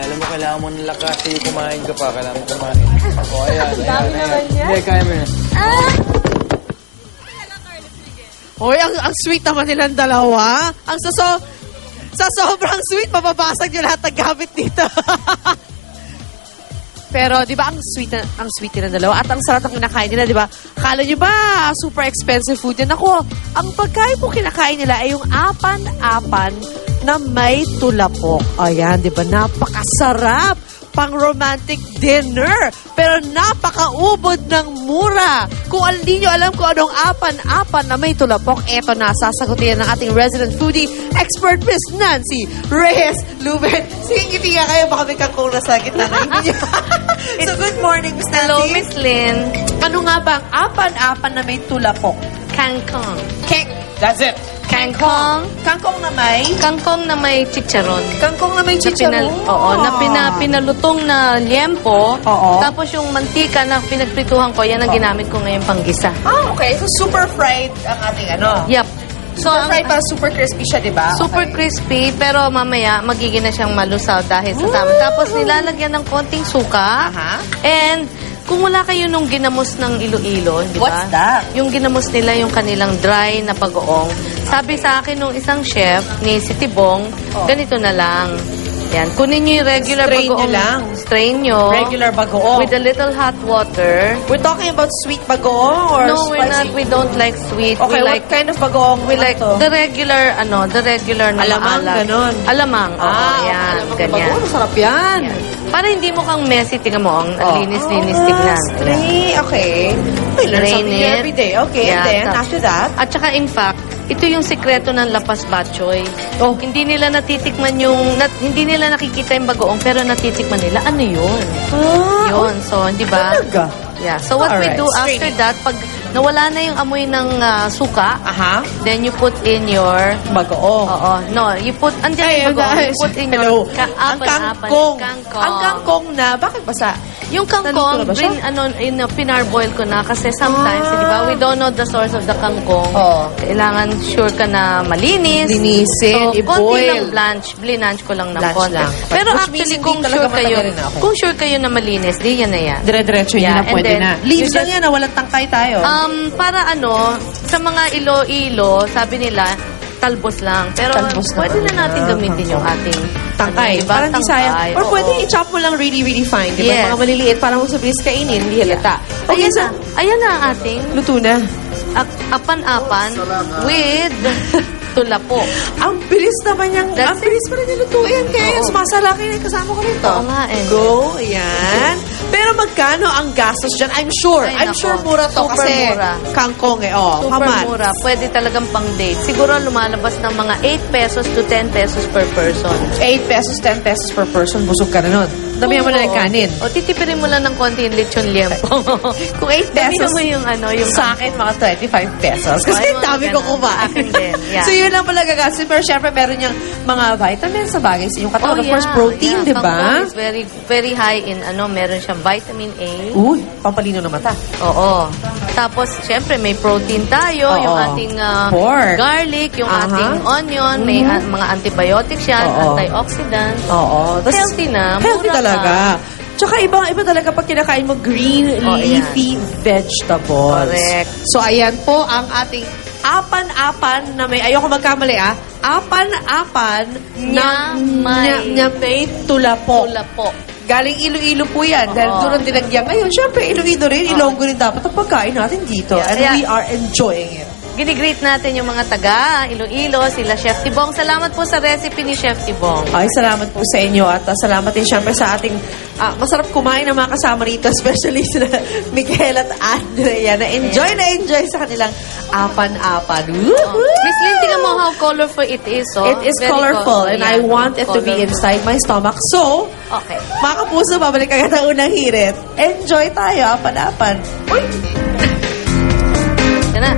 Alam mo, kailangan mo ng lakas. Kumain ka pa. Kailangan mo kumain. O, ayan. Hindi, kaya mo yan. Hoy, ang sweet naman nilang dalawa. Sa sobrang sweet, mababasag niyo lahat ng gamit dito. Pero, di ba, ang sweet ng dalawa. At ang sarap ng kinakain nila, di ba? Akala niyo ba, super expensive food yan? Ako, ang pagkain po kinakain nila ay yung apan-apan na may tulapok. Ayan, di ba? Napakasarap. Pang romantic dinner. Pero napakaubod ng mura. Kung hindi nyo alam kung anong apan-apan na may tulapok, eto na, sasagutin ng ating resident foodie expert, Miss Nancy Reyes Luben. Sige, nga kayo, baka may kangkong na sa gitna na hindi nyo. So, good morning, Miss Nancy. Hello, Miss Lynn. Ano nga ba ang apan-apan na may tulapok? Kangkong. That's it. Kangkong. Kangkong na may? Kangkong na may chicharon. Kangkong na may chicharon? Pinalutong na liempo. Oo. Tapos yung mantika na pinagprituhan ko, yan ang ginamit ko ngayon panggisa. Okay. So, super fried ang ating ano? Yep. So, Super fried para super crispy siya, di ba? super crispy, pero mamaya magiging na siyang malusaw dahil sa tama. Tapos nilalagyan ng konting suka. Aha. And kung wala kayo nung ginamos ng Iloilo, di ba? What's that? Yung ginamos nila, yung kanilang dry na pag-oong. Sabi sa akin nung isang chef ni si Tibong, ganito na lang. Yan, kunin nyo yung regular Strain nyo bagoong. lang. Strain nyo. Regular bagoong. With a little hot water. We're talking about sweet bagoong or No, we're not. spicy? We don't like sweet. Okay, we like what kind of bagoong? We like to? the regular na Alamang, maalat. ganon. Alamang, oo, yan, alamang na ganyan. bagoong. Masarap yan. Yan. Para hindi mo kang messy, tingnan mo, ang linis-linis tignan. Okay. We learn Drain something new it. every day. Okay, Yeah, and then tap- after that? At saka in fact, ito yung sikreto ng lapas batchoy. Hindi nila natitikman hindi nila nakikita yung bagoong, pero natitikman nila, ano yun? Yun, so, di ba? Talaga? Yeah, so what we Alright, do after straining. that, pag nawala na yung amoy ng suka, Aha. then you put in your Bagoong. Oo. No, you put, andyan yung bagoong. You put in Hello. your Ang kangkong. Kangkong. Ang kangkong na, bakit basa? Yung Naluto kangkong, na ba siya? pinarboil ko na kasi sometimes, di ba, we don't know the source of the kangkong. Oo. Kailangan sure ka na malinis. Linisin, So, konti i-boil. lang blinanch ko lang ng Blanch konti. lang. Pero Which actually, means kung hindi talaga sure kayo, matagalin na ako. kung sure kayo na malinis, di yan na yan. Dire-diretso yun Yeah, na and pwede then, na. you Leaves lang just- yan na walang tangkay tayo. Para sa mga Iloilo, sabi nila, talbos lang. Pero Talbos lang. pwede na natin gamitin yung ating Tangkay. diba? Parang di sayang. Tangkay, Or oo. pwede i-chop mo lang really, really fine. Di ba? Yes. Mga maliliit. Parang sa bilis kainin. Hindi halata. Okay, Ayan so, na. Ayan na ang ating luto na. apan-apan with tulapo. Ang bilis naman yung, That's ang bilis pa rin yung lutuin. Kaya Oo. yung sumasalaki na yung kasama ko rito. Oo nga eh. Go, yan. Pero magkano ang gastos dyan? I'm sure. Ay, I'm nako. sure mura to Super kasi mura. kangkong eh. Oh, Super haman. mura. Pwede talagang pang date. Siguro lumalabas ng mga 8 pesos to 10 pesos per person. 8 pesos, 10 pesos per person. Busog ka na nun. Damihan mo na ng kanin. O, titipirin mo lang ng konti yung lechon liempo. Kung 8 pesos, Damihan mo yung sa akin, mga 25 pesos. Kasi Ay, mga dami ko ganun. kumain. Akin din, yeah. So, yun lang pala gagastos. Pero syempre, meron niyang mga vitamins sa bagay sa iyong katawan. Of course, protein, di ba? Kangkong is very, very high in, meron siyang vitamin A. Uy, pampalino na mata. Oo. Tapos, syempre, may protein tayo, Oo. yung ating Pork. garlic, yung Aha. ating onion, may mga antibiotics yan, Oo. antioxidants. Oo. Tas, Healthy na. Healthy mura talaga. pa. Tsaka iba talaga pag kinakain mo green, leafy vegetables. Correct. So, ayan po ang ating apan-apan na may, ayoko magkamali apan-apan Na may- na may tulapo. Tulapo. Galing Iloilo po yan. Dahil Oo. doon ang dinagyan ngayon. Siyempre, Iloilo rin, Ilonggo rin dapat ang pagkain natin dito. Yeah. And Kaya- we are enjoying it. Ginigreet natin yung mga taga Iloilo, sila Chef Tibong. Salamat po sa recipe ni Chef Tibong. Ay, salamat po sa inyo at salamat din syempre sa ating masarap kumain ng mga kasama rito, especially sila Miguel at Andrea na enjoy sa kanilang apan-apan. Miss Lynn, tingnan mo how colorful it is. Oh. It is Very colorful and I yeah, want it to be colorful. inside my stomach. So, Okay. mga kapuso, babalik agad ang unang hirit. Enjoy tayo, apan-apan. Uy! Yan na.